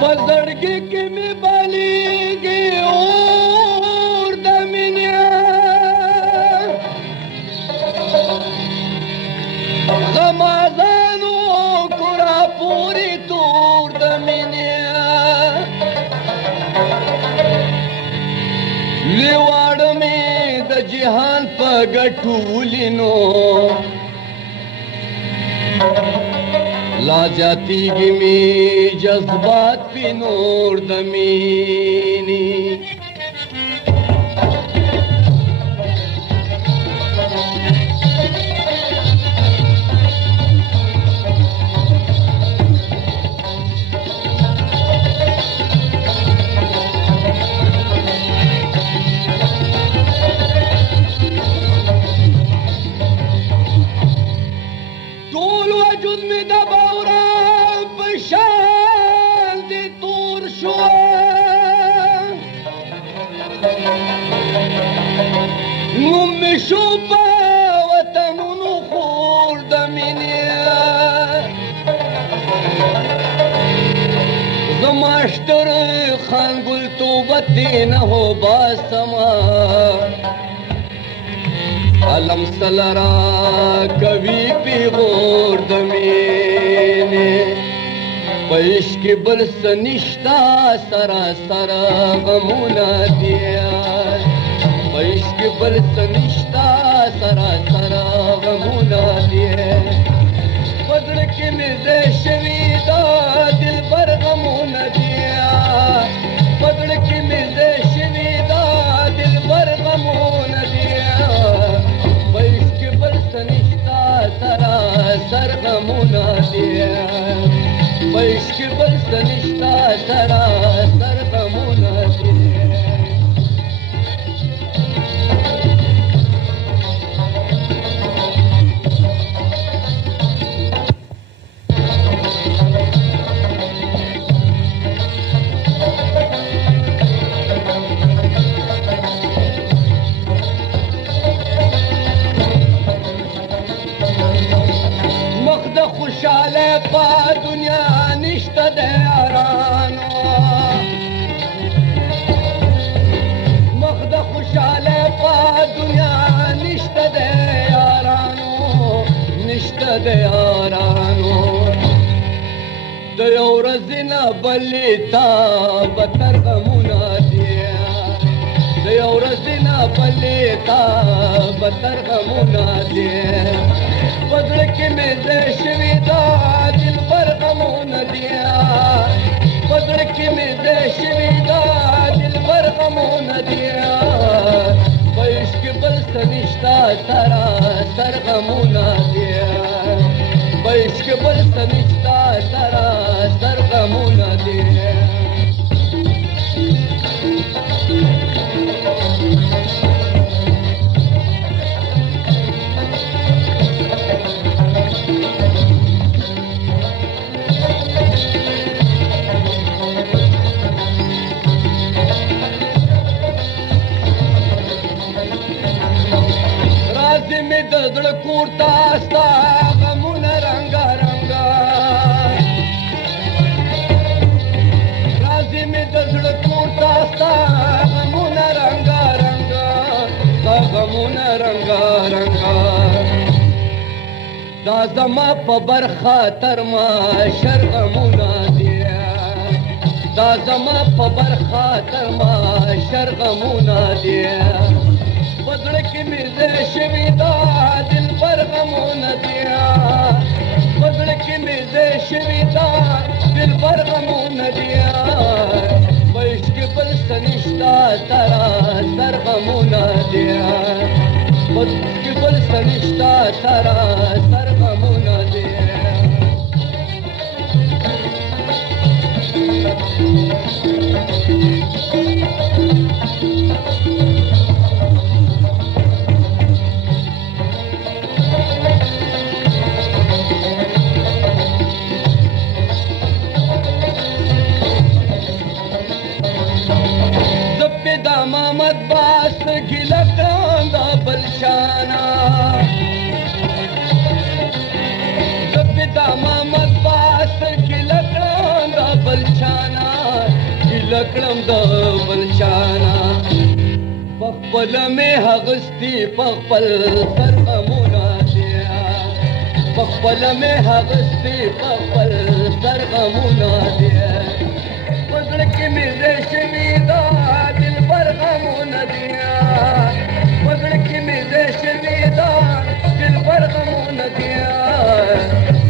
پزړګي کې مې باليږي اور د مینې غمازانو کورا پوری تور د مینې لیواړ مې د جهان په ګټولینو لا جاتیږي می جذبات په نور د مینې ټول وجود مې د بورا په شان دي تور شو نوم مې شو په وطنونو خور د مینې زما شتر خان ګل توبت نه هو باسما علم سلرا کبھی پیغور دمینے پیش کی بل سنشتا سرا سرا غمونا دیا پیش کی بل سنشتا سرا سرا غمونا دیا بدر کی مزے شویدا دل بر غمونا دیا بدر کی مزے شویدا دل بر غمونا دیا سنشتا سرا سرغمونا دیا پیش کی بل سنشتا سرا سرغمونا دیا خوشاله پا دنیا نشته د یارانو مخ د خوشاله پا دنیا نشته د یارانو نشته د یارانو د یو ورځ نه بلې تا بتر غمونه دي د یو ورځ نه بلې تا بتر غمونه دي بدر کی میں دے شویدا دل بر غمونا دیا بدر کی میں دے شویدا دل بر غمونا دیا پیش کی بل سنشتا سرا سر غمونا دیا پیش کی بل سنشتا سرا سر غمونا دیا میں دزڑ کورتا ستا غمون رنگا رنگا رازی میں دزڑ کورتا ستا غمون رنگا رنگا غمون رنگا رنگا دا زما په برخه تر ما شر غمونا دیا دا زما په برخه تر ما شر غمونا دیا بدر کی مرزے شویدا دل پر غمونا دیا بدر کی مرزے شویدا دل پر غمونا دیا پیش کی بل سنشتا سرا سر غمونا دیا بدر کی بل سنشتا سرا سر غمونا دیا محمد باس گلکان دا بلشانا بلچانا لکړم د بلچانا پخپل مې هغستی پخپل سر غمونه دیا پخپل مې هغستی پخپل سر غمونه دیا پزړه کې مې ریشمي دا دلبر غمونه دیا پزړه کې مې ریشمي دا دلبر غمونه دیا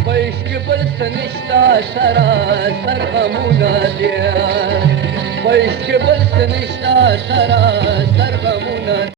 پېښ کې بل څه نشته سراسر غمونه دیا پېښ کې بل څه نشته سراسر غمونه